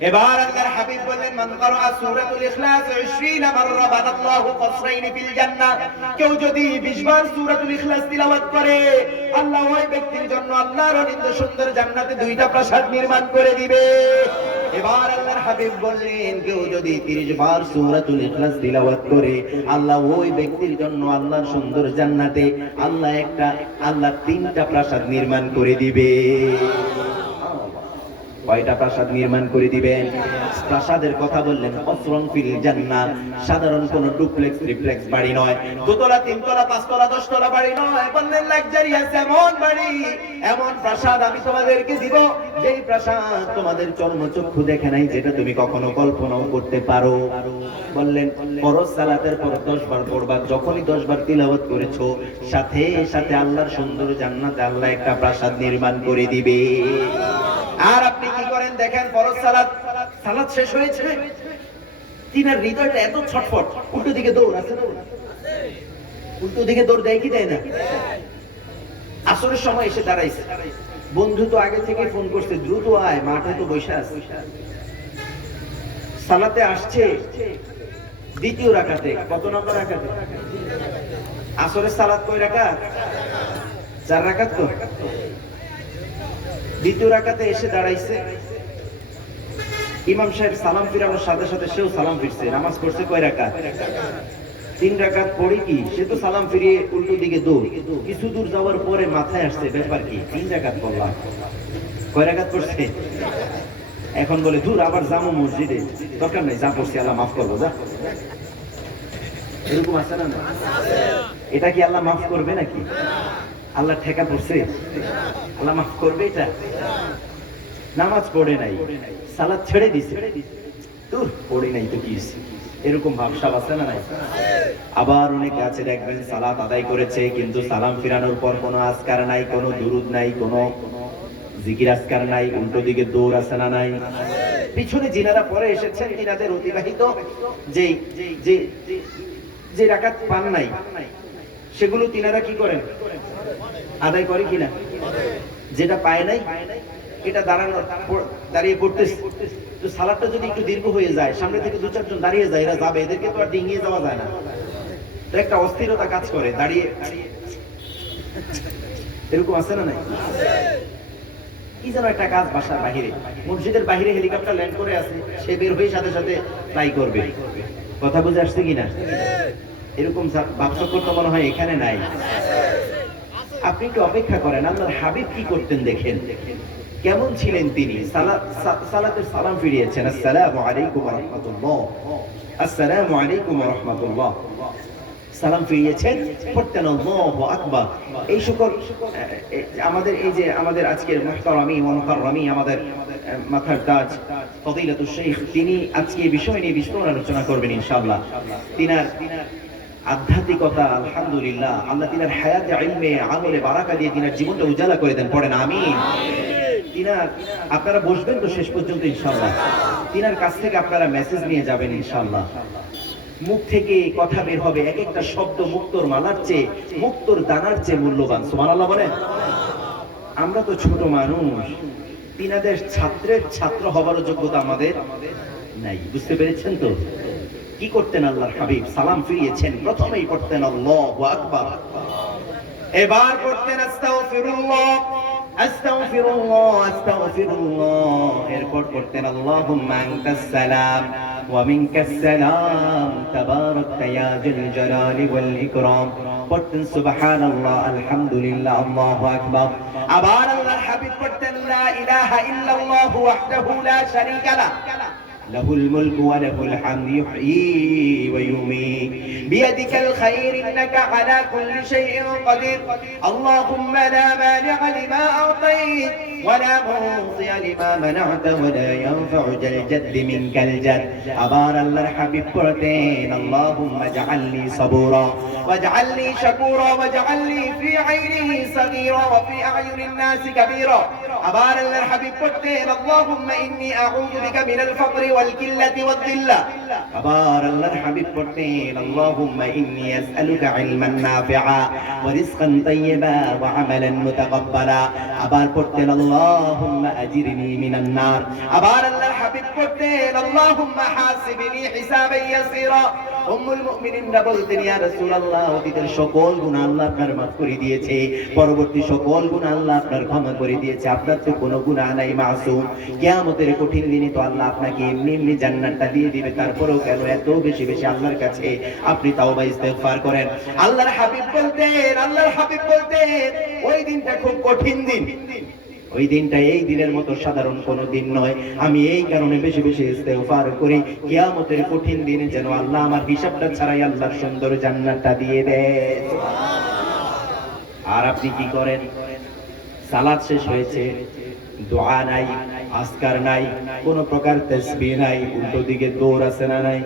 এবার আল্লাহর হাবিব বললেন, মান ক্বারা সূরাতুল ইখলাস 20 মাররা বানাল্লাহু কসরাইন ফিল জান্নাহ। কেউ যদি 20 বার সূরাতুল ইখলাস তিলাওয়াত করে, আল্লাহ ওই ব্যক্তির জন্য আল্লাহর অনিন্দ্য সুন্দর জান্নাতে দুইটা প্রাসাদ নির্মাণ করে দিবে। এবার আল্লাহর হাবিব বললেন, কেউ যদি 30 বার সূরাতুল ইখলাস তিলাওয়াত করে, আল্লাহ ওই ব্যক্তির জন্য আল্লাহর সুন্দর জান্নাতে আল্লাহ তিনটা প্রাসাদ নির্মাণ করে দিবে। কয়টা প্রাসাদ নির্মাণ করে দিবেন? প্রাসাদের কথা বললেন, কসরন ফিল জান্নাহ, সাধারণ কোন ডুপ্লেক্স ট্রিপ্লেক্স বাড়ি নয়, দোতলা, তিনতলা, পাঁচতলা, 10 তলা বাড়ি নয়। বললেন লাক্সারিয়াস এমন বাড়ি, এমন প্রাসাদ আমি তোমাদেরকে দিব, যেই প্রাসাদ তোমাদের চর্মচক্ষু দেখে নাই, যেটা তুমি কখনো কল্পনাও করতে পারো। বললেন ফরজ সালাতের পর 10 বার পড়বা, যখনই 10 বার তিলাওয়াত করেছো, সাথে সাথে আল্লাহর সুন্দর জান্নাতে আল্লাহ একটা প্রাসাদ নির্মাণ করে দিবে। আর আপনি কি করেন দেখেন, ফরজ সালাত শেষ হয়েছে, তিনার হৃদয়টা এত ছটফট, উল্টো দিকে দৌড় আছে না? উল্টো দিকে দৌড় দেয় কি দেয় না? আসরের সময় এসে দাঁড়াইছে, বন্ধু তো আগে থেকে ফোন করছে, দ্রুত আয়, মাঠে তো বসে আছে। সালাতে আসছে দ্বিতীয় রাকাতে, কত নম্বর রাকাতে? আসরের সালাত কয় রাকাত? 4 রাকাত। তো দ্বিতীয় রাকাতে এসে দাঁড়াইছে, ইমাম সাহেব সালাম ফিরানোর সাথে সাথে সেও সালাম ফিরছে। নামাজ পড়ছে কয় রাকাত? 3 রাকাত। পড়ে কি সে তো সালাম ফিরিয়ে উল্টো দিকে দৌড়। কিছু দূর যাওয়ার পরে মাথায় আসছে, ব্যাপার কি, 3 রাকাত পড়লাম, কয় রাকাত পড়ছে? এখন বলে দূর, আবার যাবো মসজিদে, দরকার নাই, যা পড়ছি আল্লাহ মাফ করবো, যা। এরকম আছে না? এটা কি আল্লাহ মাফ করবে নাকি? আল্লাহ ঠেকা পড়ছে, আল্লাহ মাফ করবে এটা? নামাজ পড়ে নাই, সালাত ছেড়ে দিছে, দূর, পড়ে নাই তো কি, এরকম ভাবসাব আছে না নাই? আবার অনেকে আছে দেখবেন, সালাত আদায় করেছে কিন্তু সালাম ফিরানোর পর কোনো আজকার নাই, কোনো দুরুদ নাই, কোনো জিকির আজকার নাই, উল্টো দিকে দৌড় আছে না নাই? পিছনে যিনারা পরে এসেছেন, তিনাদের অতিবাহিত যে রাকাত পান নাই, সেগুলো তিনারা কি করেন? আদায় করে কিনা? যেটা পায় নাই এটা দাঁড়িয়ে পড়তেছে। তো সালাদটা যদি একটু দীর্ঘ হয়ে যায়, সামনে থেকে 2-4 জন দাঁড়িয়ে যায়, এরা যাবে, এদেরকে তো আর ডিঙিয়ে যাওয়া যায় না, তো একটা অস্থিরতা কাজ করে, দাঁড়িয়ে। এরকম আছে না নাই? কি যেন একটা কাজ বাসার বাহিরে, মসজিদের বাহিরে হেলিকপ্টার ল্যান্ড করে আছে, সে বের হয়ে সাথে সাথে ফ্লাই করবে। কথা বুঝে আসছে কিনা? এরকম ভাবচক্কর তো মনে হয় এখানে নাই। আপনি একটু অপেক্ষা করেন, আল্লাহর হাবিব কি করতেন দেখেন, কেমন ছিলেন তিনি। সালাতের সালাম ফিরিয়েছেন, আসসালামু আলাইকুম ওয়া রাহমাতুল্লাহ, আসসালামু আলাইকুম ওয়া রাহমাতুল্লাহ, সালাম ফিরিয়েছেন, পড়তেন আল্লাহু আকবার। এই সকল আমাদের এই যে আমাদের আজকের মুহতারামি ওয়া মুকাররামি, আমাদের মাথার তাজ ফদিলাতুশ শাইখ, তিনি আজকে এই বিষয় নিয়ে বিস্তারিত আলোচনা করবেন ইনশাআল্লাহ। তিনার আধ্যাত্মিকতা, আলহামদুলিল্লাহ, আল্লাহ তিনার হায়াতে, ইলমে, আমলে বারাকা দিয়ে তিনার জীবনটা উজালা করে দেন, পড়েন আমিন। তিনার আপনারা বসবেন তো শেষ পর্যন্ত ইনশাআল্লাহ, তিনার কাছ থেকে আপনারা মেসেজ নিয়ে যাবেন ইনশাআল্লাহ। মুখ থেকে কথা বের হবে, এক একটা শব্দ মুক্তোর মালার চেয়ে, মুক্তোর দানার চেয়ে মূল্যবান। সুবহানাল্লাহ বলেন। আমরা তো ছোট মানুষ, তিনাদের ছাত্রের ছাত্র হবার যোগ্যতা আমাদের নাই, বুঝতে পেরেছেন তো? কি করতেন আল্লাহর হাবিব? সালাম ফিরিয়েছেন, প্রথমেই পড়তেন আল্লাহু আকবার, এবার পড়তেন আস্তাগফিরুল্লাহ, আস্তাগফিরুল্লাহ, আস্তাগফিরুল্লাহ, এরপর পড়তেন আল্লাহুম্মা আনতাস সালাম ওয়া মিনকাস সালাম তাবারাকতা ইয়া যুল জালালি ওয়াল ইকরাম, পড়তেন সুবহানাল্লাহ, আলহামদুলিল্লাহ, আল্লাহু আকবার। আবার আল্লাহর হাবিব পড়তেন লা ইলাহা ইল্লাল্লাহু ওয়াহদাহু লা শারীকা লাহু, লাহুল মুলকু ওয়া লাহুল হামদু ইহয়ী ওয়া ইউমীত, বিয়াদিকাল খায়র ইন্নাকা আলা কুল্লি শাইইন কাদির, আল্লাহুম্মা লা মানি'a লিমা আ'তাইত ওয়া লা মু'তি'a লিমা মানা'তা ওয়া লা ইয়ানফা'ু যাল জাদ্দি মিনকাল জাদ। আবার আল্লাহর হাবিব পড়তেন আল্লাহুম্মা জাআলনি সাবুরা ওয়াজআলনি শাকুরা ওয়াজআলনি ফি আইনিহি সাগীরা ওয়া ফি আ'য়ুনিন নাসি কাবীরা। আবার আল্লাহর হাবিব পড়তেন আল্লাহুম্মা ইন্নী আউযু বিকা মিনাল ফাকরি ওয়াল কিল্লাতি ওয়াদ দিল্লা। আবার আল্লাহর হাবিব পড়তেন আল্লাহুম্মা ইন্নী আসআলুকা ইলমান নাফিআ ওয়া রিজকান তাইয়্যিবা ওয়া আমালান মুতাকাব্বালা। আবার পড়তেন আল্লাহুম্মা আজিরনি মিনান নার। আবার আল্লাহর হাবিব হাবিব করতেন আল্লাহুম্মা হাসিবনি হিসাবান ইয়াসীরা। উম্মুল মুমিনিনরা বলতেন ইয়া রাসূলুল্লাহ অতীতের সকল গুনাহ আল্লাহ আপনার মাফ করে দিয়েছে, পরবর্তী সকল গুনাহ আল্লাহ আপনার ক্ষমা করে দিয়েছে, আপনার তো কোনো গুনাহ নাই, মাসুম। কিয়ামতের কঠিন দিনে তো আল্লাহ আপনাকে এমনি এমনি জান্নাতটা দিয়ে দিবে, তারপরেও কেন এত বেশি বেশি আল্লাহর কাছে আপনি তাওবা ইস্তেগফার করেন? আল্লাহর হাবিব বলতেন ওই দিনটা খুব কঠিন দিন, ওই দিনটা এই দিনের মতো সাধারণ কোনো দিন নয়, আমি এই কারণে বেশি বেশি ইস্তেগফার করি কিয়ামতের কঠিন দিনে যেন আল্লাহ আমার হিসাবটা ছাড়াই আল্লাহর সুন্দর জান্নাতটা দিয়ে দেয়। আর আপনি কি করেন? সালাত শেষ হয়েছে, দোয়া নাই, আজকার নাই, কোন প্রকার তাসবিহ নাই, উল্টো দিকে দৌড় আছে না নাই?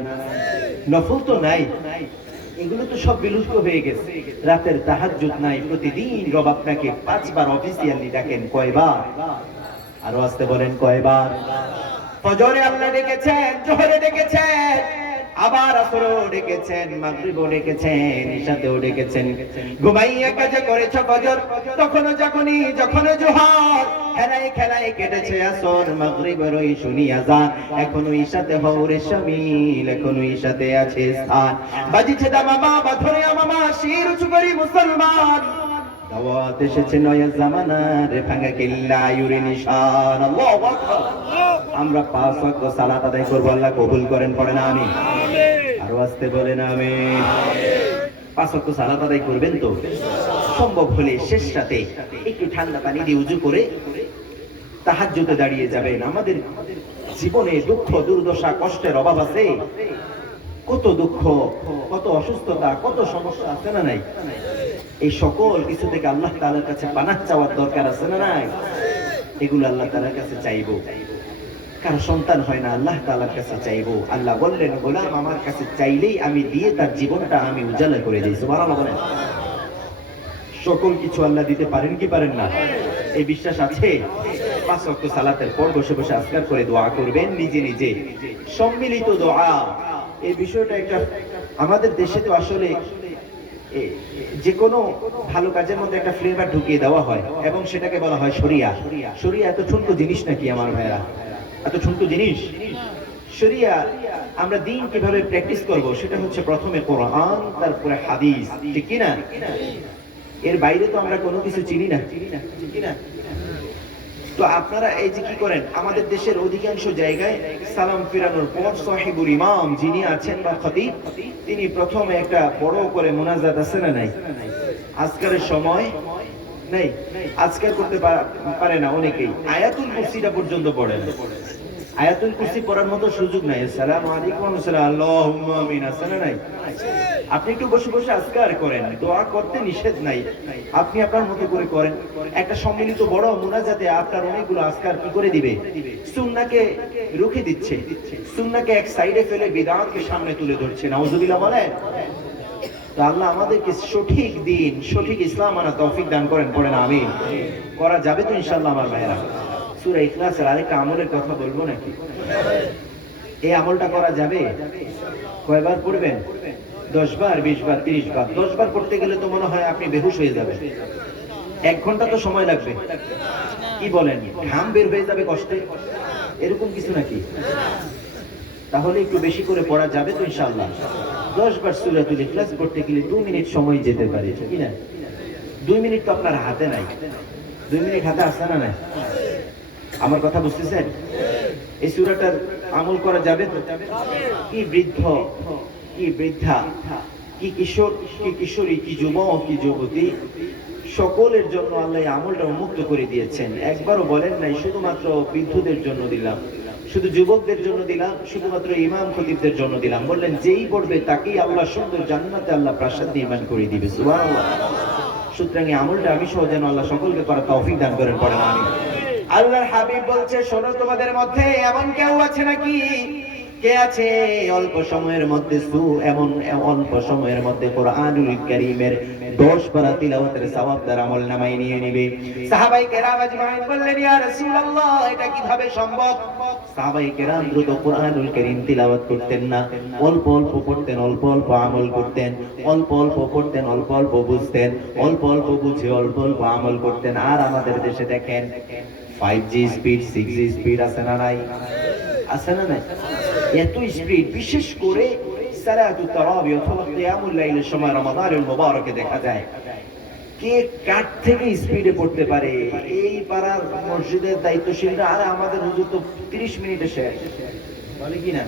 নফল তো নাই, এগুলো তো সব বিলুপ্ত হয়ে গেছে। রাতের তাহাজ্জুদ নাই, প্রতিদিন রব আপনাকে 5 বার অফিসিয়ালি ডাকেন। কয়বার? আরো আসতে বলেন কয়বার? ফজরে আল্লাহ ডেকেছেন, জোহরে ডেকেছেন, আবার আসরেও ডেকেছেন, মাগরিবেও ডেকেছেন, ইশাতেও ডেকেছেন। ঘুমাইয়া কাজে করেছ ফজর, তখনও জাগনি, যখনও জোহর, খেলায় খেলায় কেটেছে আসর, মাগরিবের ওই শুনি আযান, এখনো ইশাতে হওরে শামিল, এখনো ইশাতে আছে স্থান। বাজিছে দামামা, বাধরে আমামা, শির উঁচু করি মুসলমান, দাওয়াত এসেছে নয়া জামানার, ভাঙা কিল্লা ইউরে নিশান। আল্লাহু আকবার। আমরা 5 ওয়াক্ত সালাত আদায় করব, আল্লাহ কবুল করেন, পড়েন আমিন। আরো আসতে বলেন আমিন। 5 ওয়াক্ত সালাত আদায় করবেন তো? সম্ভব হলে শেষ রাতে একটু ঠান্ডা পানি দিয়ে উযু করে তাহাজ্জুদে দাঁড়িয়ে যাবেন। আমাদের জীবনে দুঃখ, দুর্দশা, কষ্টের অভাব আছে, কত দুঃখ, কত অসুস্থতা, কত সমস্যা আছে না নাই? এই সকল কিছু থেকে আল্লাহ তাআলার কাছে পানাহ চাওয়ার দরকার আছে না নাই? এগুলো আল্লাহ তাআলার কাছে চাইবো। কার সন্তান হয় না, আল্লাহ তাআলার কাছে চাইবো। আল্লাহ বললেন গোলাম আমার কাছে চাইলেই আমি দিয়ে তার জীবনটা আমি উজালা করে দেই। সুবহানাল্লাহ বলেন। সকল কিছু আল্লাহ দিতে পারেন কি পারেন না? এই বিশ্বাস আছে? 5 ওয়াক্ত সালাতের পর বসে বসে আজকার করে দোয়া করবেন, নিজে নিজে সম্মিলিত দোয়া। এই বিষয়টা একটা আমাদের দেশে তো আসলে যে কোনো ভালো কাজের মধ্যে একটা ফ্লেভার ঢুকিয়ে দেওয়া হয় এবং সেটাকে বলা হয় শরিয়া। শরিয়া এত ছোট্ট জিনিস নাকি আমার ভাইরা? এত ছোট্ট জিনিস? শরিয়া আমরা দিন কিভাবে প্র্যাকটিস করব সেটা হচ্ছে প্রথমে কোরআন, তারপরে হাদিস, ঠিক কি না? এর বাইরে তো আমরা কোনো কিছু চিনি না, ঠিক কি না? তো আপনারা এই যে কি করেন, আমাদের দেশের অধিকাংশ জায়গায় সালাম ফিরানোর পর সাহিবুল ইমাম যিনি আছেন বা খতিব, তিনি প্রথমে একটা বড় করে মুনাজাত আছে না নাই? আজকারের সময় নেই, আজকার করতে পারে না অনেকেই, আয়াতুল কুরসিটা পর্যন্ত পড়ে না। আয়াতুল কুরসি পড়ার মতো সুযোগ নাই। আসসালামু আলাইকুম, আসসালাম, আল্লাহুম্মা আমিন, আসসালাম নাই। আপনি একটু বসে বসে আজকার করেন, দোয়া করতে নিষেধ নাই, আপনি আপনার মতো করে করেন। একটা সম্মিলিত বড় মুনাজাতে আপনার অনেকগুলো আজকার কি করে দিবে? সুন্নাহকে রুখে দিচ্ছে, সুন্নাহকে এক সাইডে ফেলে বিদআতকে সামনে তুলে ধরছে। নাউজুবিল্লাহ বলেন। তো আল্লাহ আমাদেরকে সঠিক দিন, সঠিক ইসলাম আনা তৌফিক দান করেন, পড়েন আমিন। করা যাবে তো ইনশাআল্লাহ আমার ভাইরা? সূরা ইখলাসের আরেকটা আমলের কথা বলবো নাকি? এই আমলটা করা যাবে? কয়বার পড়বেন? 10 বার, 20 বার, 30 বার। 10 বার পড়তে গেলে তো মনে হয় আপনি বেহুশ হয়ে যাবেন। 1 ঘন্টা তো সময় লাগবে, কি বলেন? ঘাম বের হয়ে যাবে কষ্টে, এরকম কিছু নাকি? তাহলে একটু বেশি করে পড়া যাবে তো ইনশাআল্লাহ? 10 বার সূরাতুল ইখলাস পড়তে গেলে 2 মিনিট সময় যেতে পারে, ঠিক না? 2 মিনিট তো আপনার হাতে নাই। 2 মিনিট হাতে আসে না নাই? আমার কথা বুঝতেছেন? এই সূরাটার আমল করা যাবে তো? কি বৃদ্ধ, কি বৃদ্ধা, কি কিশোর, কি কিশোরী, কি যুবক, কি যুবতী, সকলের জন্য আল্লাহ আমলটা উন্মুক্ত করে দিয়েছেন। একবারও বলেন নাই শুধুমাত্র বৃদ্ধদের জন্য দিলাম, শুধু যুবকদের জন্য দিলাম, শুধুমাত্র ইমাম খতিবদের জন্য দিলাম। বললেন যেই পড়বে তাকেই আল্লাহ সুন্দর জান্নাতে আল্লাহ প্রাসাদ দিয়ে ইমান করে দিবে। সুবহানাল্লাহ। সুতরাং এই আমলটা আমি সহ যেন আল্লাহ সকলকে করার তৌফিক দান করেন, পড়েন আমিন। আল্লাহর হাবিব বলছে শোনো, তোমাদের মধ্যে এমন কেউ আছে নাকি, কে আছে অল্প সময়ের মধ্যে অল্প সময়ের মধ্যে কোরআনুল কারীমের 10 পারা তিলাওয়াতের সওয়াব তার আমল নামায় নিয়ে নেবে? সাহাবায়ে কেরাম আজমাইন বললেন ইয়া রাসূলুল্লাহ এটা কিভাবে সম্ভব? সাহাবায়ে কেরাম দ্রুত কোরআনুল কারীম তিলাওয়াত করতেন না, অল্প অল্প পড়তেন, অল্প অল্প আমল করতেন, অল্প অল্প পড়তেন, অল্প অল্প বুঝতেন, অল্প অল্প বুঝে অল্প অল্প আমল করতেন। আর আমাদের দেশে দেখেন 5G স্পিড, 6G স্পিড আছে না নাই? আছে না নাই? এত স্পিড, বিশেষ করে সালাতুত তারাবি অথবা কিয়ামুল লাইলের সময় রমাদানুল মুবারকে দেখা যায় কে কার থেকে স্পিডে পড়তে পারে। এই পাড়ার মসজিদের দায়িত্বশীলরা, আরে আমাদের হুজুর তো 30 মিনিটে শেষ, বলে কি না?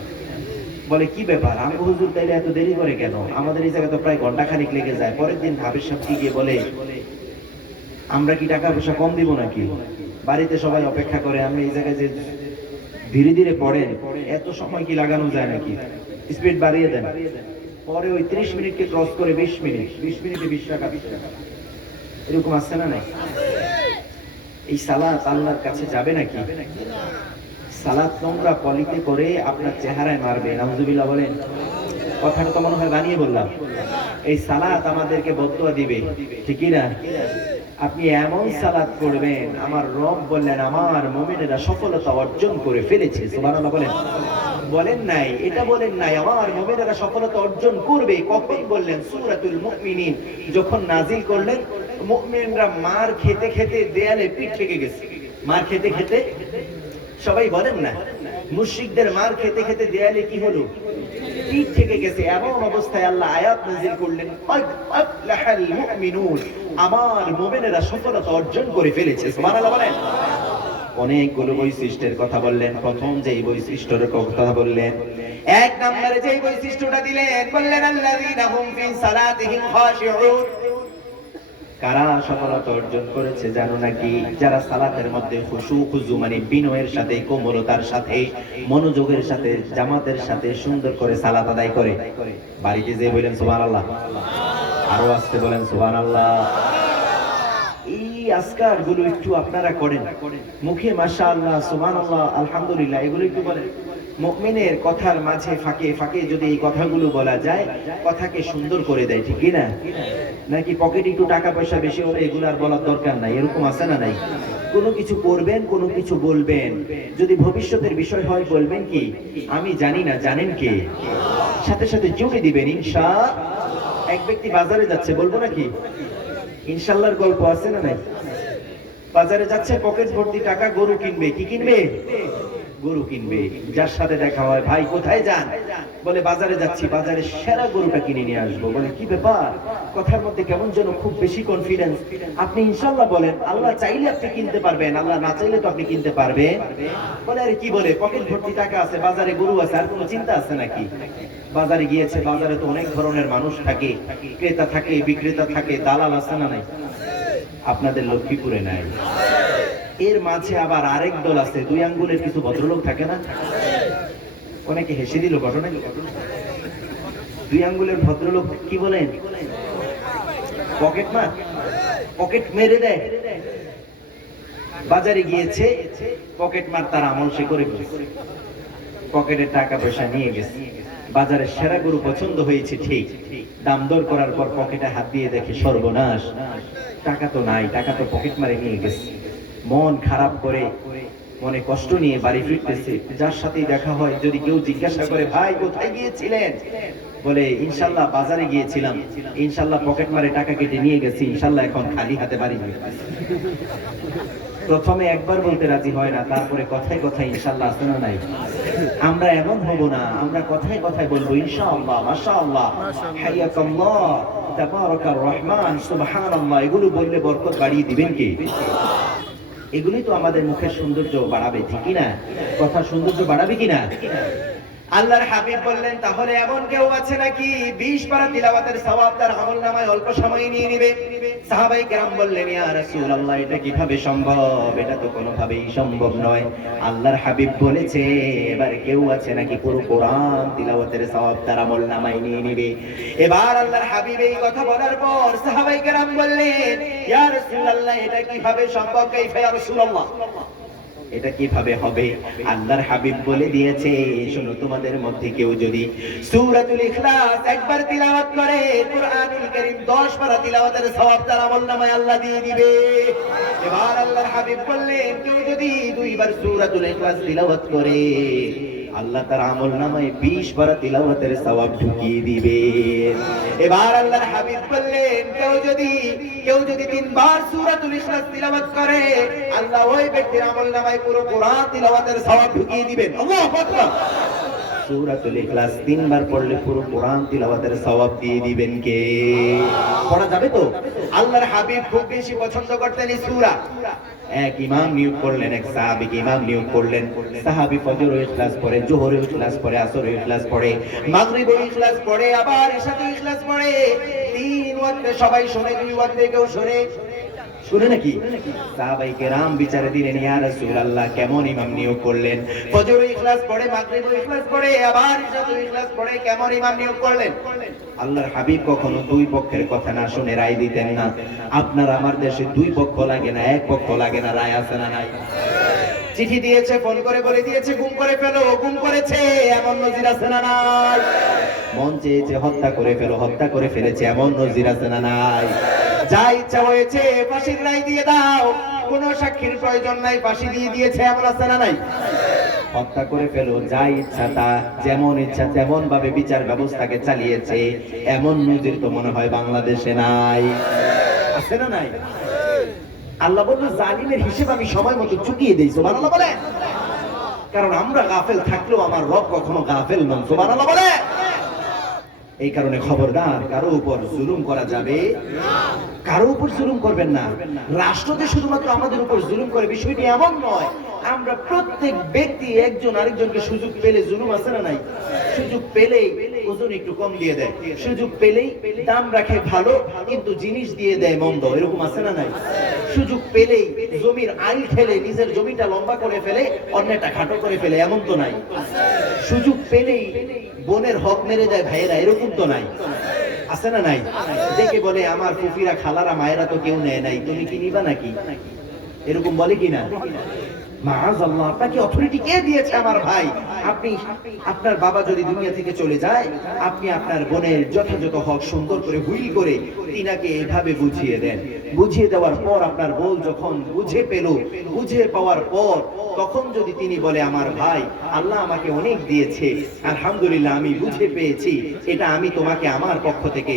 বলে কি ব্যাপার, আমি হুজুর তাইলে এত দেরি করে কেন? আমাদের এই জায়গায় তো প্রায় ঘন্টা খানিক লেগে যায়। পরের দিন ভাবির সাহেব গিয়ে বলে, আমরা কি টাকা পয়সা কম দিব নাকি? বাড়িতে সবাই অপেক্ষা করে, আমি এই জায়গায় যে ধীরে ধীরে পড়েন, এত সময় কি লাগানো যায় নাকি? স্পিড বাড়িয়ে দেন। পরে ওই 30 মিনিটকে ক্রস করে 20 মিনিট, 20 মিনিটে 20 টাকা, 20 টাকা, এরকম আসছে না নাই? এই সালাত আল্লাহর কাছে যাবে নাকি? সালাত তোমরা পলিতে করে আপনার চেহারায় মারবে, নাউজুবিল্লাহ বলেন। কথাটা তো মনে হয় বানিয়ে বললাম। এই সালাত আমাদেরকে বদদুয়া দিবে, ঠিকই না? আপনি এমন সালাত করবেন, আমার রব বললেন আমার মুমিনেরা সফলতা অর্জন করে ফেলেছে। সুবহানাল্লাহ বলেন। বলেন নাই, এটা বলেন নাই আমার মুমিনেরা সফলতা অর্জন করবে। কখন বললেন? সূরাতুল মুমিনিন যখন নাজিল করলেন, মুমিনরা মার খেতে খেতে দেয়ালে পিঠ থেকে গেছে। মার খেতে খেতে, সবাই বলেন না, মুশরিকদের মার খেতে খেতে দেয়ালে কি হলো? পিঠ থেকে গেছে। এমন অবস্থায় আল্লাহ আয়াত নাযিল করলেন, ক্বাদ আফলাহাল মুমিনুন, আমার মুমিনেরা সফলতা অর্জন করে ফেলেছে। সুবহানাল্লাহ বলেন। অনেকগুলো বৈশিষ্ট্যের কথা বললেন। প্রথম যে বৈশিষ্ট্যের কথা বললেন, এক নম্বরে যে বৈশিষ্ট্যটা দিলেন, বললেন আল্লাযীনা হুম ফি সালাতিহিম খাশিউন। কারা সফলতা অর্জন করেছে জানো নাকি? যারা সালাতের মধ্যে খুশু খুজু মানে বিনয়ের সাথে, কোমলতার সাথে, মনোযোগের সাথে, জামাতের সাথে সুন্দর করে সালাত আদায় করে। বাড়িতে যে বলেন সুবহানাল্লাহ, আরো আসতে বলেন সুবহানাল্লাহ। এই আজকার গুলো একটু আপনারা করেন, মুখে মাশাআল্লাহ সুবহানাল্লাহ আলহামদুলিল্লাহ এগুলো একটু বলেন। মুমিনের কথার মাঝে ফাঁকে ফাঁকে যদি এই কথাগুলো বলা যায়, কথাকে সুন্দর করে দেয়, ঠিক না? নাকি পকেটে একটু টাকা পয়সা বেশি হলে এগুলো আর বলার দরকার নাই, এরকম আছে না নাই? কোনো কিছু করবেন, কোনো কিছু বলবেন, যদি ভবিষ্যতের বিষয় হয় বলবেন কি আমি জানি না, জানেন কে? সাথে সাথে জুড়ে দিবেন ইনশাআল্লাহ। এক ব্যক্তি বাজারে যাচ্ছে, বলবো নাকি ইনশাআল্লাহর গল্প আছে না নাই? বাজারে যাচ্ছে, পকেট ভর্তি টাকা, গরু কিনবে। কি কিনবে? গরু কিনবে। যার সাথে দেখা হয়, ভাই কোথায় যান? বলে বাজারে যাচ্ছি, বাজারে সেরা গরুটা কিনে নিয়ে আসবো। বলে কি ব্যাপার? কথার মধ্যে কেমন যেন খুব বেশি কনফিডেন্স। আপনি ইনশাআল্লাহ বলেন, আল্লাহ চাইলে আপনি কিনতে পারবেন, আল্লাহ না চাইলে তো আপনি কিনতে পারবেন। বলে আরে কি বলে, পকেট ভর্তি টাকা আছে, বাজারে গরু আছে, আর কোনো চিন্তা আছে নাকি? বাজারে গিয়েছে, বাজারে তো অনেক ধরনের মানুষ থাকে, ক্রেতা থাকে, বিক্রেতা থাকে, দালাল আছে না নাই? আপনাদের লক্ষ্মীপুরে নাই? এর মাঝে আবার আরেক দল আছে, 2 আঙ্গুলের কিছু ভদ্রলোক থাকে না? অনেকে হেসে দিল, ঘটনা কি? 2 আঙ্গুলের ভদ্রলোক কি বলেন? পকেট মার, পকেট মেরে দেয়। বাজারে গিয়েছে, পকেট মার তার আমল সে করে ফেলেছে। পকেটের টাকা পয়সা নিয়ে গেছে। বাজারের সেরা গরু পছন্দ হয়েছে ঠিক, দাম দর করার পর পকেটে হাত দিয়ে দেখে সর্বনাশ, টাকা তো নাই, টাকা তো পকেট মারে নিয়ে গেছে। মন খারাপ করে, মনে কষ্ট নিয়ে বাড়ি ফিরতেছে। যার সাথেই দেখা হয়, যদি কেউ জিজ্ঞাসা করে ভাই কোথায় গিয়েছিলেন? বলে ইনশাআল্লাহ বাজারে গিয়েছিলাম, ইনশাআল্লাহ পকেট মারে টাকা কেটে নিয়ে গেছি, ইনশাআল্লাহ এখন খালি হাতে বাড়ি ফিরতেছি। প্রথমে একবার বলতে রাজি হয় না, তারপরে কথায় কথায় ইনশাআল্লাহ আছে না নাই? আমরা এমন হব না, আমরা কথায় কথায় বলবো ইনশাআল্লাহ, মাশাআল্লাহ, হাইয়াকাল্লাহ, তাবারাকার রহমান, সুবহানাল্লাহ। এগুলো বললে বরকত বাড়িয়ে দিবেন কে? এগুলোই তো আমাদের মুখের সৌন্দর্য বাড়াবে, ঠিক না? কথা সৌন্দর্য বাড়াবে কিনা? আল্লাহর হাবিব বললেন, তাহলে এমন কেউ আছে নাকি 20 পারা তিলাওয়াতের সওয়াব তার আমলনামায় অল্প সময় নিয়ে নেবে? সাহাবায়ে কেরাম বললেন, ইয়া রাসূলুল্লাহ, এটা কিভাবে সম্ভব? এটা তো কোনোভাবেই সম্ভব নয়। আল্লাহর হাবিব বলেছে, এবার কেউ আছে নাকি পুরো কোরআন তিলাওয়াতের সওয়াব তার আমলনামায় নিয়ে নেবে? এবার আল্লাহর হাবিব এই কথা বলার পর সাহাবায়ে কেরাম বললেন, ইয়া রাসূলুল্লাহ, এটা কিভাবে সম্ভব? কাইফা ইয়া রাসূলুল্লাহ, এটা কিভাবে হবে? আল্লাহর হাবিব বলে দিয়েছে, শোনো, তোমাদের মধ্যে কেউ যদি সূরাতুল ইখলাস একবার তিলাওয়াত করে, কুরআনুল কারীম 10 পারা তিলাওয়াতের সওয়াব তার আমলনামায় আল্লাহ দিয়ে দিবে। এবার আল্লাহর হাবিব বললেন, কেউ যদি 2 বার সূরাতুল ইখলাস তিলাওয়াত করে, আল্লাহ তার আমলনামায় 20 বার তিলাওয়াতের সওয়াব ঢুকিয়ে দিবেন। এবার আল্লাহর হাবিব বললেন, কেউ যদি 3 বার সূরাতুল ইখলাস তিলাওয়াত করে, আল্লাহ ওই ব্যক্তির আমলনামায় পুরো কোরআন তিলাওয়াতের সওয়াব ঢুকিয়ে দিবেন। আল্লাহু আকবার। সূরাতুল ইখলাস 3 বার পড়লে পুরো কোরআন তিলাওয়াতের সওয়াব দিয়ে দিবেন কে? পড়া যাবে তো? আল্লাহর হাবিব খুব বেশি পছন্দ করতেন এই সূরা। এক ইমাম নিয়োগ করলেন, এক সাহাবীকে ইমাম নিয়োগ করলেন। সাহাবী ফজর ও ইখলাস পড়ে, যোহর ও ইখলাস পড়ে, আসর ও ইখলাস পড়ে, মাগরিব ও ইখলাস পড়ে, আবার ইশা ও ইখলাস পড়ে। 3 ওয়াক্তে সবাই শুনে, 2 ওয়াক্তে কেউ শুনে নাকি? সাহাবায়ে কেরাম বিচারে দিলেন, ইয়া রাসূলুল্লাহ কেমন ইমাম নিয়োগ করলেন? ফজর ও ইখলাস পড়ে, মাগরিব ও ইখলাস পড়ে, আবার ইশা ও ইখলাস পড়ে, কেমন ইমাম নিয়োগ করলেন? আল্লাহর হাবিব কখনো 2 পক্ষের কথা না শুনে রায় দিতেন না। আপনার আমার দেশে 2 পক্ষ লাগে না, 1 পক্ষ লাগে না, রায় আছে না নাই? চিঠি দিয়েছে, ফোন করে বলে দিয়েছে গুম করে ফেলো, গুম করেছে, এমন নজির আছে না নাই? মন চেয়েছে হত্যা করে ফেলো, হত্যা করে ফেলেছে, এমন নজির আছে না নাই? যা ইচ্ছা হয়েছে ফাঁসির রায় দিয়ে দাও, কোনো সাক্ষীর প্রয়োজন নাই, ফাঁসি দিয়ে দিয়েছে, এমন আছে না নাই? হত্যা করে ফেলো, যা ইচ্ছা তা যেমন ইচ্ছা তেমন ভাবে বিচার ব্যবস্থাকে চালিয়েছে, এমন নজির তো মনে হয় বাংলাদেশে নাই। আছে না নাই? আল্লাহ বলল, জালিমের হিসেব আমি সময় মতো চুকিয়ে দেই। সুবহানাল্লাহ বলে। কারণ আমরা গাফেল থাকলেও আমার রব কখনো গাফেল নন। সুবহানাল্লাহ বলে। এই কারণে খবরদার, কারো উপর জুলুম করা যাবে না। কারো উপর জুলুম করবেন না। রাষ্ট্রতে শুধুমাত্র আমাদের উপর জুলুম করে, বিষয়টি এমন নয়। আমরা প্রত্যেক ব্যক্তি একজন আরেকজনকে সুযোগ পেলে, জুলুম আছে না নাই? সুযোগ পেলেই ওজন একটু কম দিয়ে দেয়, সুযোগ পেলেই দাম রাখে ভালো কিন্তু জিনিস দিয়ে দেয় মন্দ, এরকম আছে না নাই? সুযোগ পেলেই জমির আইল ঠেলে নিজের জমিটা লম্বা করে ফেলে, অন্যটা খাটো করে ফেলে, এমন তো নাই? সুযোগ পেলেই বোনের হক মেরে দেয় ভাইয়েরা, এরকম তো নাই? আছে না নাই? দেখে বলে, আমার ফুফিরা খালারা মায়েরা তো কেউ নেয় নাই, তুমি কি নিবা নাকি? এরকম বলে কিনা? মাআযাল্লাহ, আপনাকে অথরিটি কে দিয়েছে আমার ভাই? আপনি, আপনার বাবা যদি দুনিয়া থেকে চলে যায়, আপনি আপনার বোনের যথাযথ হক সুন্দর করে হুইল করে তিনাকে এভাবে বুঝিয়ে দেন। বুঝিয়ে দেওয়ার পর আপনার বোন যখন বুঝে পাওয়ার পর তখন যদি তিনি বলে, আমার ভাই, আল্লাহ আমাকে অনেক দিয়েছে, আলহামদুলিল্লাহ আমি বুঝে পেয়েছি, এটা আমি তোমাকে আমার পক্ষ থেকে,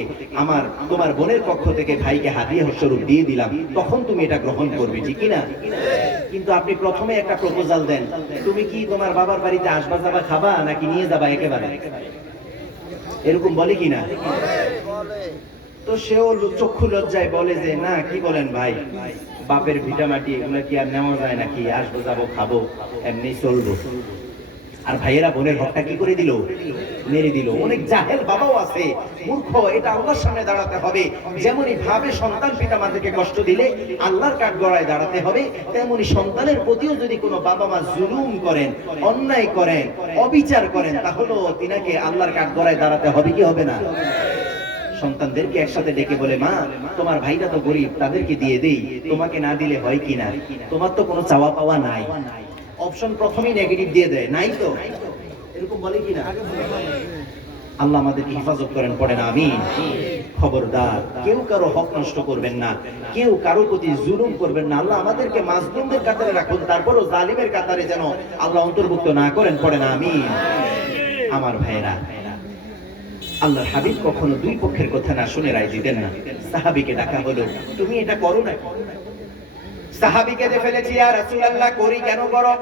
তোমার বোনের পক্ষ থেকে ভাইকে হাদিয়া স্বরূপ দিয়ে দিলাম, তখন তুমি এটা গ্রহণ করবে, ঠিক না? কিন্তু আপনি প্রথমে একটা প্রপোজাল দেন, তুমি কি তোমার বাবার বাড়িতে আসবা যাবা খাবা নাকি নিয়ে যাবা একেবারে? এরকম বলে কিনা? তো সেও চক্ষু লজ্জায় বলে যে, না, কি বলেন ভাই, বাপের ভিটা মাটি এগুলো কি আর নেওয়া যায় নাকি? আসবো যাবো খাবো, এমনি চলবো। আর ভাইয়েরা বোনের হকটা কি করে দিল? মেরে দিল। অনেক জাহেল বাবাও আছে, মূর্খ, এটা আল্লাহর সামনে দাঁড়াতে হবে। যেমনি ভাবে সন্তান পিতা মাতাকে কষ্ট দিলে আল্লাহর কাঠগড়ায় দাঁড়াতে হবে, তেমনি সন্তানের প্রতিও যদি কোনো বাবা মা জুলুম করেন, অন্যায় করেন, অবিচার করেন, তাহলেও তিনাকে আল্লাহর কাঠগড়ায় দাঁড়াতে হবে কি হবে না? সন্তানদেরকে একসাথে ডেকে বলে, মা, তোমার ভাইরা তো গরিব, তাদেরকে দিয়ে দেই, তোমাকে না দিলে হয় কিনা? তোমার তো কোনো চাওয়া পাওয়া নাই। অপশন প্রথমেই নেগেটিভ দিয়ে দেয়, নাই তো, এরকম বলে কিনা? আল্লাহ আমাদেরকে হেফাজত করেন, পড়েন আমিন। খবরদার, কেউ কারো হক নষ্ট করবেন না, কেউ কারো প্রতি জুলুম করবেন না। আল্লাহ আমাদেরকে মাজলুমদের কাতারে রাখুন, তারপরও জালিমের কাতারে যেন আল্লাহ অন্তর্ভুক্ত না করেন, পড়েন আমিন। আমার ভাইরা, আল্লাহর হাবিব কখনো 2 পক্ষের কথা না শুনে রায় দিতেন না। সাহাবীকে ডাকা হলো, তুমি এটা করো না। সাহাবীকে যে ফেলেছি, ইয়া রাসূলুল্লাহ, করি কেন করো?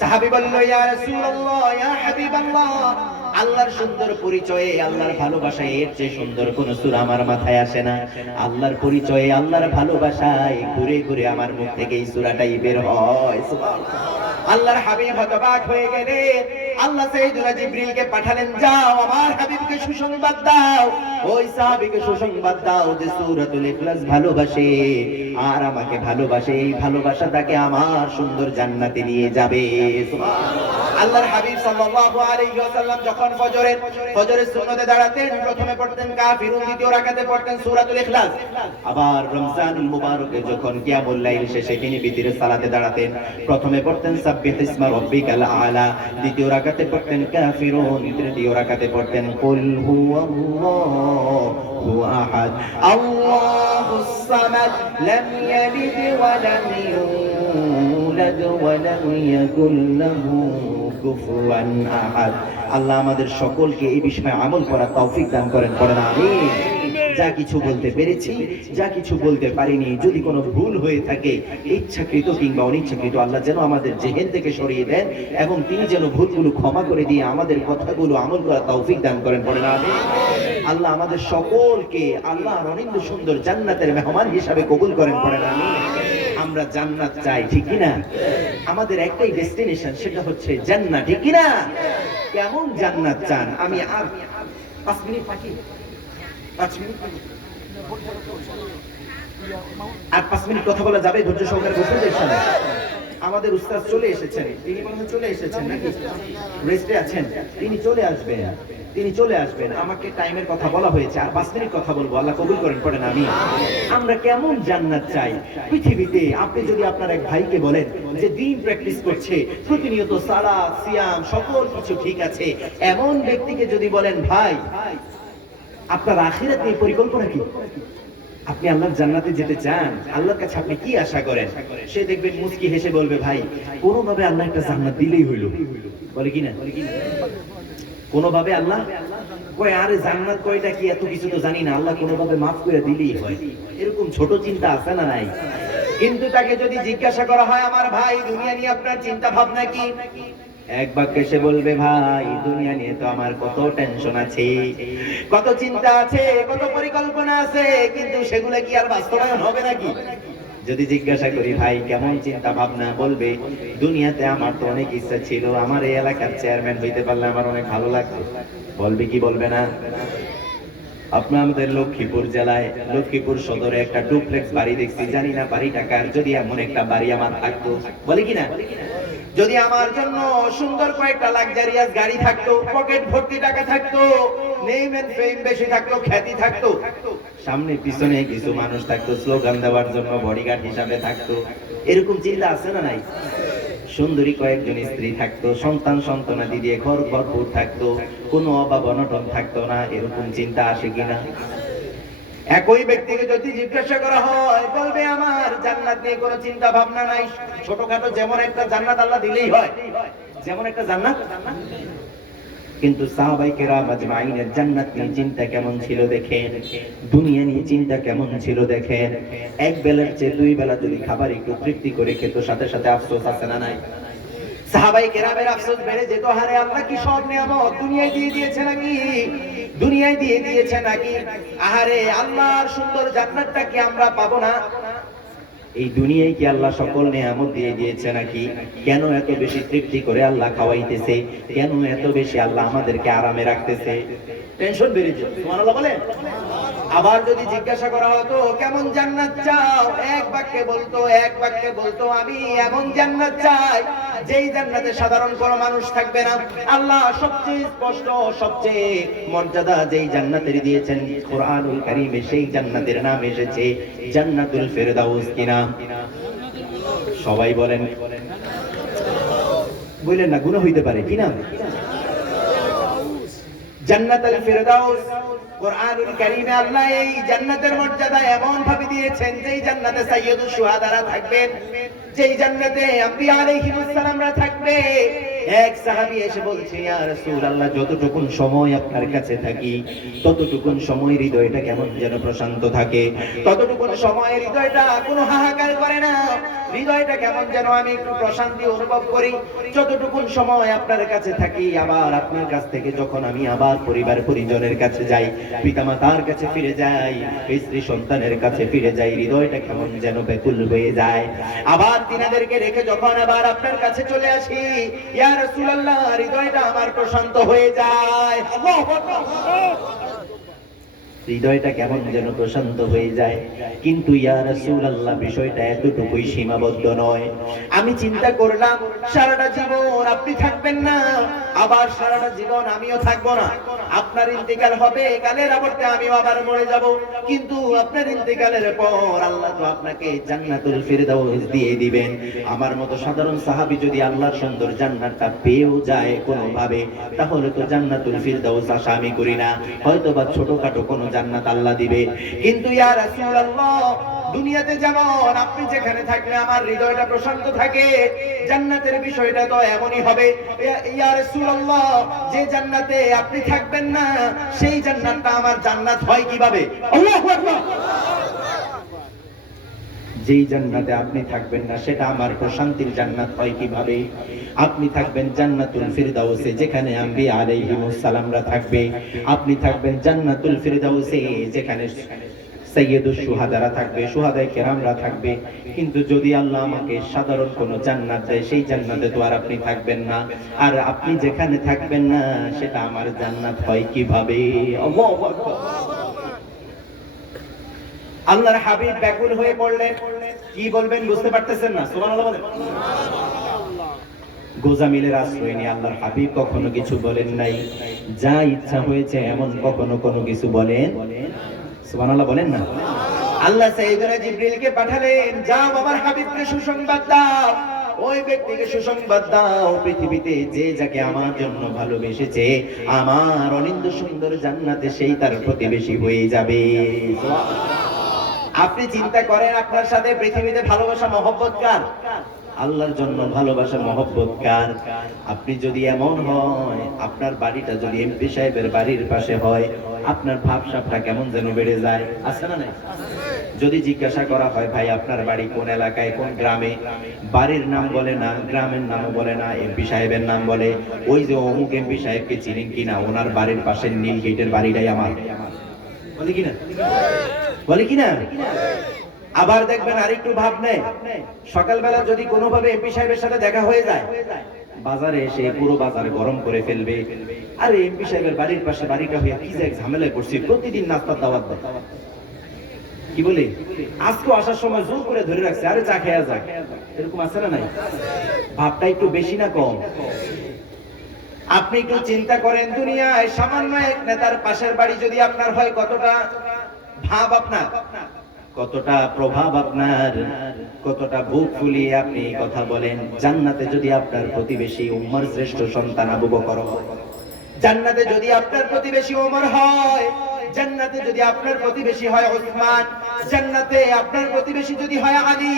সাহাবী বলল, ইয়া রাসূলুল্লাহ, ইয়া হাবিবাল্লাহ, আল্লাহর সুন্দর পরিচয়ে, আল্লাহর ভালোবাসায় এর চেয়ে সুন্দর কোন সূরা আমার মাথায় আসে না। আল্লাহর পরিচয়ে, আল্লাহর ভালোবাসায় ঘুরে ঘুরে আমার মুখ থেকে এই সূরাটাই বের হয়। সুবহানাল্লাহ। আল্লাহর হাবিব হতবাক হয়ে গেলেন। আল্লাহ সাইয়্যিদুনা জিবরিলকে পাঠালেন, যাও আমার হাবিবকে সুসংবাদ দাও, ওই সাহাবীকে সুসংবাদ দাও যে সূরাতুল ইখলাস ভালোবাসে আর আমাকে ভালোবাসে, এই ভালোবাসা তাকে আমার সুন্দর জান্নাতে নিয়ে যাবে। সুবহানাল্লাহ। আল্লাহর হাবিব সাল্লাল্লাহু আলাইহি ওয়াসাল্লাম যখন ফজরের সুন্নতে দাঁড়াতেন, প্রথমে পড়তেন কাফিরুন, দ্বিতীয় রাকাতে পড়তেন সূরাতুল ইখলাস। আবার রমজানুল মুবারকে যখন কিয়ামুল লাইল শেষে তিনি বিতিরের সালাতে দাঁড়াতেন, প্রথমে পড়তেন সাব্বিহ ইসমা রাব্বিকাল আলা, দ্বিতীয় রাকাতে পড়তেন কাফিরুন, তৃতীয় রাকাতে পড়তেন কুল হুয়াল্লাহু আহাদ আল্লাহুস সামাদ লাম ইয়ালিদ ওয়া লাম ইউলাদ يولد ولم يكن له كفوا أحد আল্লাহ আমাদের সকলকে এই বিষয়ে আমল করার তৌফিক দান করেন, পড়েন আমিন। যা কিছু বলতে পেরেছি, যা কিছু বলতে পারিনি, যদি কোনো ভুল হয়ে থাকে ইচ্ছাকৃত কিংবা অনিচ্ছাকৃত, আল্লাহ যেন আমাদের জেহেন থেকে সরিয়ে দেন এবং তিনি যেন ভুলগুলো ক্ষমা করে দিয়ে আমাদের কথাগুলো আমল করার তৌফিক দান করেন, পড়েন আমিন। আল্লাহ আমাদের সকলকে আল্লাহর অনিন্দ সুন্দর জান্নাতের মেহমান হিসাবে কবুল করেন, পড়েন আমিন। আমরা জান্নাত চাই, ঠিক কি না? আমাদের একটাই ডেস্টিনেশন, সেটা হচ্ছে জান্নাত, ঠিক কি না? কেমন জান্নাত চান? আমি আর 5 মিনিট বাকি, 5 মিনিট আর 5 মিনিট কথা বলা যাবে? ধৈর্য সহকারে বসে দেখছেন। আমাদের উস্তাদ চলে এসেছেন, তিনি মনে হয় চলে এসেছেন নাকি রেস্টে আছেন? তিনি চলে আসবেন, তিনি চলে আসবেন। আমাকে টাইমের কথা বলা হয়েছে, আর 5 মিনিট কথা বলবো, আল্লাহ কবুল করেন, পড়েন আমিন। আমরা কেমন জান্নাত চাই পৃথিবীতে? আপনি যদি আপনার এক ভাইকে বলেন যে দিন প্র্যাকটিস করছে, প্রতিনিয়ত সালাত সিয়াম সকল কিছু ঠিক আছে, এমন ব্যক্তিকে যদি বলেন ভাই আপনার আখিরাত নিয়ে পরিকল্পনা কি, আপনি আল্লাহর জান্নাতে যেতে চান, আল্লাহর কাছে আপনি কি আশা করেন, সে দেখবেন মুস্কি হেসে বলবে ভাই কোনোভাবে আল্লাহ একটা জান্নাত দিলেই হইল, বলে কিনা? কোনোভাবে আল্লাহ কয়, আরে জান্নাত কয়টা কি এত কিছু তো জানি না, আল্লাহ কোনোভাবে মাফ করে দিলেই হয়। এরকম ছোট চিন্তা আছে না নাই? কিন্তু তাকে যদি জিজ্ঞাসা করা হয় আমার ভাই দুনিয়া নিয়ে আপনার চিন্তা ভাবনা কি, এক বাক্যে সে বলবে ভাই দুনিয়া নিয়ে তো আমার কত টেনশন আছে, কত চিন্তা আছে, কত পরিকল্পনা আছে, কিন্তু সেগুলো কি আর বাস্তবায়ন হবে নাকি? যদি জিজ্ঞাসা করি ভাই কেমন চিন্তা ভাবনা, বলবে দুনিয়াতে আমার তো অনেক ইচ্ছা ছিল, আমার এই এলাকার চেয়ারম্যান হইতে পারলে আমার অনেক ভালো লাগতো। বলবে কি বলবে না? আপনার আমাদের লক্ষ্মীপুর জেলায় লক্ষ্মীপুর সদরে একটা ডুপ্লেক্স বাড়ি দেখছি, জানি না বাড়ি টাকার, যদি এমন একটা বাড়ি আমার থাকতো, বলে কিনা? যদি আমার জন্য সুন্দর কয়েকটা লাক্সারিয়াস গাড়ি থাকতো, পকেট ভর্তি টাকা থাকতো, নেম এন্ড ফেম বেশি থাকতো, খ্যাতি থাকতো, সামনে পিছনে কিছু মানুষ থাকতো, স্লোগান দেওয়ার জন্য বডিগার্ড হিসাবে থাকতো, এরকম চিন্তা আছে না নাই? সুন্দরী কয়েকজন স্ত্রী থাকতো, সন্তান সন্তানাদি দিয়ে ঘর ভরপুর থাকতো, কোনো অভাব অনটন থাকতো না, এরকম চিন্তা আসে কিনা? একই ব্যক্তিকে যদি জিজ্ঞাসা করা হয় বলবে আমার জান্নাত নিয়ে কোনো চিন্তা ভাবনা নাই, ছোটখাটো যেমন একটা জান্নাত আল্লাহ দিলেই হয়, যেমন একটা জান্নাত। কিন্তু সাহাবায়ে কেরাম আজমাইনের জান্নাত নিয়ে চিন্তা কেমন ছিল দেখেন, দুনিয়া নিয়ে চিন্তা কেমন ছিল দেখেন। এক বেলার চেয়ে 2 বেলা যদি খাবার একটু তৃপ্তি করে খেত, সাথে সাথে আফসোস আছে না নাই? সাহাবায়ে কেরামের আফসোস বেড়ে যেত, হারে আল্লাহ কি সব নিয়ামত দুনিয়ায় দিয়ে দিয়েছে নাকি, দুনিয়ায় দিয়ে দিয়েছে নাকি, আহারে আল্লাহর সুন্দর জান্নাতটা কি আমরা পাবো না? এই দুনিয়ায় কি আল্লাহ সকল নিয়ামত দিয়ে দিয়েছে নাকি? কেন এত বেশি তৃপ্তি করে আল্লাহ খাওয়াইতেছে, কেন এত বেশি আল্লাহ আমাদেরকে আরামে রাখতেছে? টেনশন বেড়ে যায়, সুবহানাল্লাহ বলেন। আবার যদি জিজ্ঞাসা করা হতো কেমন জান্নাত চাও, এক বাক্যে বলতো আমি এমন জান্নাত চাই যেই জান্নাতে সাধারণ কোনো মানুষ থাকবে না। আল্লাহ সবচেয়ে স্পষ্ট সবচেয়ে মর্যাদা যেই জান্নাতের দিয়েছেন কোরআনুল কারীমে, সেই জান্নাতের নাম এসেছে জান্নাতুল ফেরদাউস। কি নাম? সবাই বলেন, বললেন না গুনাহ হইতে পারে, কি নাম? জান্নাতুল ফেরদাউস। কোরআনুল কারীমে আল্লাহ এই জান্নাতের মর্যাদা এমন ভাবে দিয়েছেন যেই জান্নাতে সাইয়্যিদুশ শুহাদারা থাকবেন, যেই জান্নাতে আম্বিয়া আলাইহিস সালামরা থাকবে। এক সাহাবী এসে বলছে ইয়া রাসূলুল্লাহ যতটুকুন সময় আপনার কাছে থাকি ততটুকুন সময় হৃদয়টা কেমন যেন প্রশান্ত থাকে, ততটুকুন সময় হৃদয়টা কোনো হাহাকার করে না, হৃদয়টা কেমন যেন আমি একটু প্রশান্তি অনুভব করি যতটুকুন সময় আপনার কাছে থাকি। আবার আপনার কাছ থেকে যখন আমি আবার পরিবার পরিজনের কাছে যাই, পিতামাতার কাছে ফিরে যাই, স্ত্রী সন্তানের কাছে ফিরে যাই, হৃদয়টা কেমন যেন ব্যাকুল হয়ে যায়। আবার তিনাদেরকে রেখে যখন আবার আপনার কাছে চলে আসি ইয়া রাসূলুল্লাহ হৃদয়টা আমার প্রশান্ত হয়ে যায়। আল্লাহু আকবার। হৃদয়টা কেমন যেন প্রশান্ত হয়ে যায়। কিন্তু ইয়া রাসূলুল্লাহ বিষয়টা এতটুকুই সীমাবদ্ধ নয়। আমি চিন্তা করলাম সারাটা জীবন আপনি থাকবেন না, আবার সারাটা জীবন আমিও থাকবো না। আপনার ইন্তেকাল হবে, কালের আবর্তে আমিও আবার মরে যাব, কিন্তু আপনার ইন্তেকালের পর আল্লাহ তো আপনাকে জান্নাতুল ফিরদাউস দিয়ে দিবেন। আমার মতো সাধারণ সাহাবী যদি আল্লাহর সুন্দর জান্নাতটা পেয়েও যায় কোনোভাবে, তাহলে তো জান্নাতুল ফিরদাউস আশা আমি করি না, হয়তোবা ছোটখাটো কোনো জান্নাত আল্লাহ দিবে। কিন্তু ইয়া রাসূলুল্লাহ দুনিয়াতে যেমন আপনি যেখানে থাকলে আমার হৃদয়টা প্রশান্ত থাকে, জান্নাতের বিষয়টা তো এমনই হবে। ইয়া রাসূলুল্লাহ, যে জান্নাতে আপনি থাকবেন না সেই জান্নাতটা আমার জান্নাত হয় কিভাবে? আল্লাহু আকবার। যেই জান্নাতে আপনি থাকবেন না সেটা আমার প্রশান্তির জান্নাত হয় কিভাবে? আপনি থাকবেন জান্নাতুল ফিরদাউসে, যেখানে আম্বিয়া আলাইহিমুস সালামরা থাকবে। আপনি থাকবেন জান্নাতুল ফিরদাউসে, যেখানে সাইয়্যিদুশ শুহাদারা থাকবে, শুহাদায়ে কেরামরা থাকবে। কিন্তু যদি আল্লাহ আমাকে সাধারণ কোন জান্নাত দেয়, সেই জান্নাতে তো আর আপনি থাকবেন না। আর আপনি যেখানে থাকবেন না সেটা আমার জান্নাত হয় কিভাবে? আল্লাহু আকবার। আল্লাহর হাবিব ব্যাকুল হয়ে পড়লেন, কি বলবেন বুঝতে পারতেছেন না। সুবহানাল্লাহ বলেন। গোজামিলের আশ্রয় নিয়ে আল্লাহর হাবিব কখনো কিছু বলেন নাই, যা ইচ্ছা হয়েছে এমন কখনো কোনো কিছু বলেন? সুবহানাল্লাহ বলেন না। আল্লাহ সাইয়েদুনা জিবরিলকে পাঠালেন, যাও আমার হাবিবকে সুসংবাদ দাও, ওই ব্যক্তিকে সুসংবাদ দাও, পৃথিবীতে যে যাকে আমার জন্য ভালোবেসেছে আমার অনিন্দ সুন্দর জান্নাতে সেই তার প্রতিবেশী হয়ে যাবে। আপনি চিন্তা করেন আপনার সাথে পৃথিবীতে ভালোবাসা মহব্বত কার? আল্লাহর জন্য ভালোবাসা মহব্বত কার? আপনি যদি এমন হয়, আপনার বাড়িটা যদি এমপি সাহেবের বাড়ির পাশে হয়, আপনার ভাবসাবটা কেমন যেন বেড়ে যায়, আছে না নাই? যদি জিজ্ঞাসা করা হয়, ভাই আপনার বাড়ি কোন এলাকায়, কোন গ্রামে, বাড়ির নাম বলে না, গ্রামের নামও বলে না, এমপি সাহেবের নাম বলে, ওই যে অমুক এমপি সাহেবকে চিনেন কিনা, ওনার বাড়ির পাশের নীল গেটের বাড়িটাই আমার, বলে কিনা? বলে কিনা? আবার দেখবেন আরেকটু ভাব নেই, সকালবেলা যদি কোনোভাবে এমপি সাহেবের সাথে দেখা হয়ে যায়, বাজারে এসে পুরো বাজার গরম করে ফেলবে। আরে এমপি সাহেবের বাড়ির পাশে বাড়িটা হয়ে কি যে এক ঝামেলায় পড়ছি, প্রতিদিন নাস্তার দাওয়াত দেয়। কি বলে? আজকে আসার সময় জোর করে ধরে রাখছে, আরে চা খেয়া যাক, এরকম আছে না নাই? ভাবটা একটু বেশি না কম? আপনি একটু চিন্তা করেন, দুনিয়ায় সামান্য এক নেতার পাশের বাড়ি যদি আপনার হয়, কতটা ভাব আপনার, কতটা প্রভাব আপনার, কতটা বুক ফুলিয়ে আপনি কথা বলেন। জান্নাতে যদি আপনার প্রতিবেশী উম্মর শ্রেষ্ঠ সন্তান আবু বকর হয়, জান্নাতে যদি আপনার প্রতিবেশী ওমর হয়, জান্নাতে যদি আপনার প্রতিবেশী হয় উসমান, জান্নাতে আপনার প্রতিবেশী যদি হয় আলী,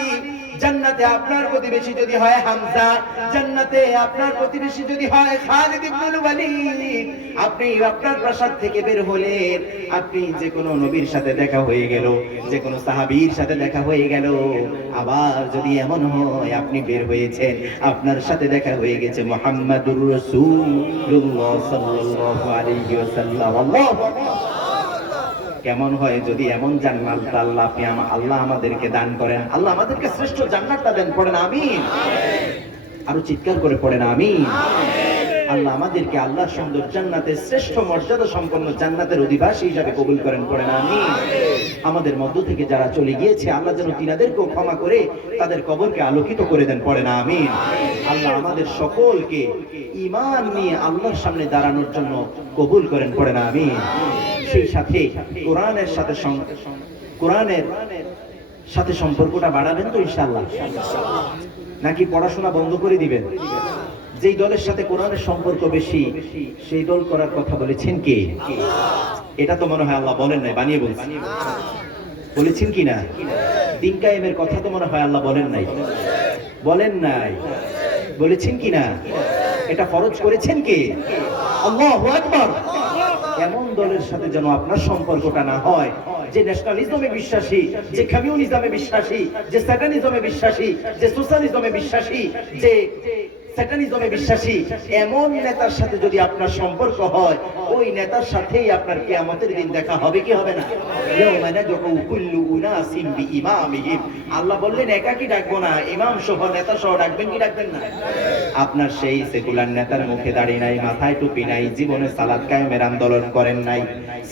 জান্নাতে আপনার প্রতিবেশী যদি হয় হামজা, জান্নাতে আপনার প্রতিবেশী যদি হয় খালিদ ইবনুল ওয়ালিদ, আপনি আপনার প্রাসাদ থেকে বের হলেন, আপনি যে কোনো নবীর সাথে দেখা হয়ে গেল, যে কোনো সাহাবীর সাথে দেখা হয়ে গেল, আবার যদি এমন হয় আপনি বের হয়েছেন, আপনার সাথে দেখা হয়ে গেছে মুহাম্মাদুর রাসূলুল্লাহ সাল্লাল্লাহু আলাইহি ওয়াসাল্লাম, আল্লাহু আকবার। কেমন হয় যদি এমন জান্নাত আল্লাহ আমাদেরকে দান করেন। আল্লাহ আমাদেরকে শ্রেষ্ঠ জান্নাতটা দেন, পড়েন আমিন। আরো চিৎকার করে পড়েন আমিন। আল্লাহ আমাদেরকে আল্লাহর সুন্দর জান্নাতে শ্রেষ্ঠ মর্যাদা সম্পন্ন জান্নাতের অধিবাসী হিসাবে কবুল করেন, পড়েন আমিন। আমাদের মধ্য থেকে যারা চলে গিয়েছে, আল্লাহ যেন তিনাদেরকেও ক্ষমা করে তাদের কবরকে আলোকিত করে দেন, পড়েন আমিন। আল্লাহ আমাদের সকলকে ঈমান নিয়ে আল্লাহর সামনে দাঁড়ানোর জন্য কবুল করেন, পড়েন আমিন। সেই সাথে কোরআনের সাথে সম্পর্কটা বাড়াবেন তো ইনশাআল্লাহ, নাকি পড়াশোনা বন্ধ করে দিবেন? যেই দলের সাথে কোরআনের সম্পর্ক বেশি সেই দল করার কথা বলেছেন কে? এটা তো মনে হয় আল্লাহ বলেন নাই, বানিয়ে বলছেন। বলেছেন কি না? দিন কায়েমের কথা তো মনে হয় আল্লাহ বলেন নাই, বলেন নাই, বলেছেন কি না? এটা ফরজ করেছেন কে? আল্লাহু আকবার। এমন দলের সাথে যেন আপনার সম্পর্কটা না হয় যে ন্যাশনালিজমে বিশ্বাসী, যে কমিউনিজমে বিশ্বাসী, যে স্যাটানিজমে বিশ্বাসী, যে সোশ্যালিজমে বিশ্বাসী, যে স্যাটানিজমে বিশ্বাসী, এমন নেতার সাথে যদি আপনার সম্পর্ক হয়, ওই নেতার সাথেই আপনার কিয়ামতের দিন দেখা হবে কি হবে না? ইয়াউমা নাদউ কুল্লু উনাসিন বিইমামিহিম। আল্লাহ বললেন একাকি ডাকবো না, ইমাম সহ নেতা সহ ডাকবেন কি ডাকবেন না? আপনার সেই সেকুলার নেতার মুখে দাঁড়িয়ে নাই, মাথায় টুপি নাই, জীবনে সালাত কায়েমের আন্দোলন করেন নাই,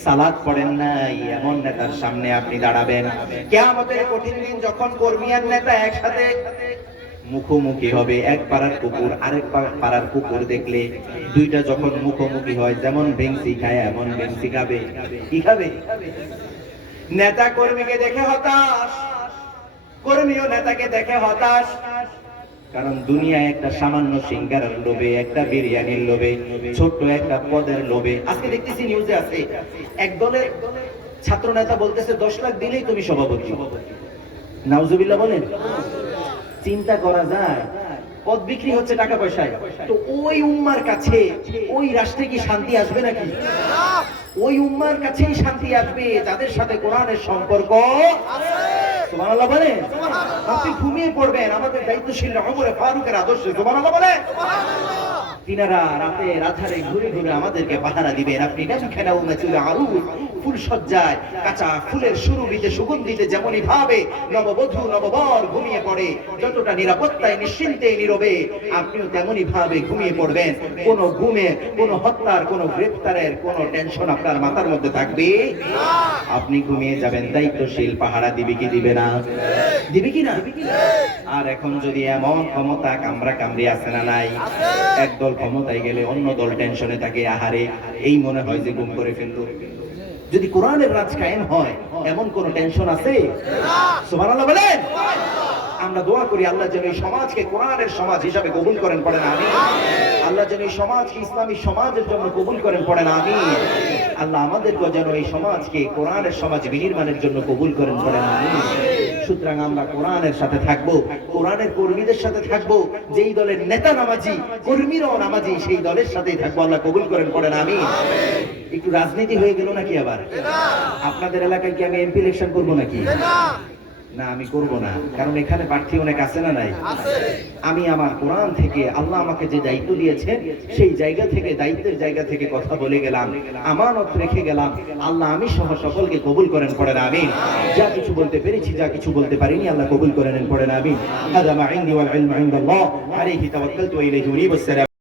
সালাত পড়েন নাই, এমন নেতার সামনে আপনি দাঁড়াবেন কিয়ামতের কঠিন দিন, যখন কর্মী আর নেতা একসাথে মুখোমুখি হবে। এক পাড়ার কুকুর আরেক পাড়ার কুকুর দেখলে দুইটা যখন মুখোমুখি হয়, যেমন বেঞ্চি খায় এমন বেঞ্চি খাবে। কি খাবে? নেতা কর্মীকে দেখে হতাশ, কর্মীও নেতাকে দেখে হতাশ। কারণ দুনিয়ায় একটা সামান্য সিঙ্গারার লোভে, একটা বিরিয়ানির লোভে, ছোট্ট একটা পদের লোভে, আজকে দেখতেছি নিউজে আছে এক দলের ছাত্র নেতা বলতেছে 10 লাখ দিলেই তুমি সভাপতি। নাউজুবিল্লাহ বলেন। চিন্তা করা যায় পদ বিক্রি হচ্ছে টাকা পয়সায়, তো ওই উম্মার কাছে ওই রাষ্ট্রে কি শান্তি আসবে নাকি? ওই উম্মার কাছেই শান্তি আসবে যাদের সাথে কোরআনের সম্পর্ক আছে। সুবহানাল্লাহ বলেন। আপনি ঘুমিয়ে পড়বেন আমাদের দায়িত্বশীল ওমর ফারুকের আদর্শে। সুবহানাল্লাহ বলেন। তিনারা রাতে রাধারে ঘুরে ঘুরে আমাদেরকে পাহারা দিবেন। আপনি নামখানাও মাচুলে আরুফ ফুল সজ্জায় কাঁচা ফুলের সুরভিতে সুগন্ধিতে যেমনই ভাবে নববধূ নববর ঘুমিয়ে পড়ে, যতটা নিরাপত্তায় নিশ্চিন্তে নীরবে আপনিও তেমনই ভাবে ঘুমিয়ে পড়বেন। কোন ঘুমে কোন হত্যার কোন গ্রেফতারের কোন টেনশন আপনার মাথার মধ্যে থাকবে না। আপনি ঘুমিয়ে যাবেন, দায়িত্বশীল পাহারা দিবে কি দিবে না? দিবে কি না? আর এখন যদি এমন ক্ষমতা কামরা কামড়ি আছে না নাই, একদল ক্ষমতায় গেলে অন্য দল টেনশনে থাকে, আহারে এই মনে হয় যে গুম করে ফেললো। যদি কোরআনের রাজ কায়েম হয় এমন কোন টেনশন আছে? সুবহানাল্লাহ বলেন। আমরা দোয়া করি আল্লাহ যেন এই সমাজকে কোরআনের সমাজ হিসাবে কবুল করেন, পড়েন আমিন। আল্লাহ যেন এই সমাজকে ইসলামী সমাজের জন্য কবুল করেন, পড়েন আমিন। আল্লাহ আমাদেরকে যেন এই সমাজকে কোরআনের সমাজ বিনির্মাণের জন্য কবুল করেন, পড়েন আমিন। সুতরাং আমরা কোরআনের সাথে থাকবো, কোরআনের কর্মীদের সাথে থাকবো। যেই দলের নেতা নামাজি, কর্মীরাও নামাজি, সেই দলের সাথেই থাকবো। আল্লাহ কবুল করেন, পড়েন আমিন। একটু রাজনীতি হয়ে গেল নাকি আবার? আপনাদের এলাকায় কি আমি এমপি ইলেকশন করবো নাকি? না, আমি করব না, কারণ এখানে প্রার্থী অনেক আছে না নাই? আমি আমার কোরআন থেকে আল্লাহ আমাকে যে দায়িত্ব দিয়েছেন সেই জায়গা থেকে, দায়িত্বের জায়গা থেকে কথা বলে গেলাম, আমানত রেখে গেলাম। আল্লাহ আমি সহ সকলকে কবুল করেন, পড়েন আমিন। যা কিছু বলতে পেরেছি, যা কিছু বলতে পারিনি, আল্লাহ কবুল করেন, পড়েন আমিন। হাযা মা ইনদি ওয়াল ইলমু ইনদাল্লাহ আলাইহি তাওয়াক্কালতু ওয়া ইলাইহি উনীব।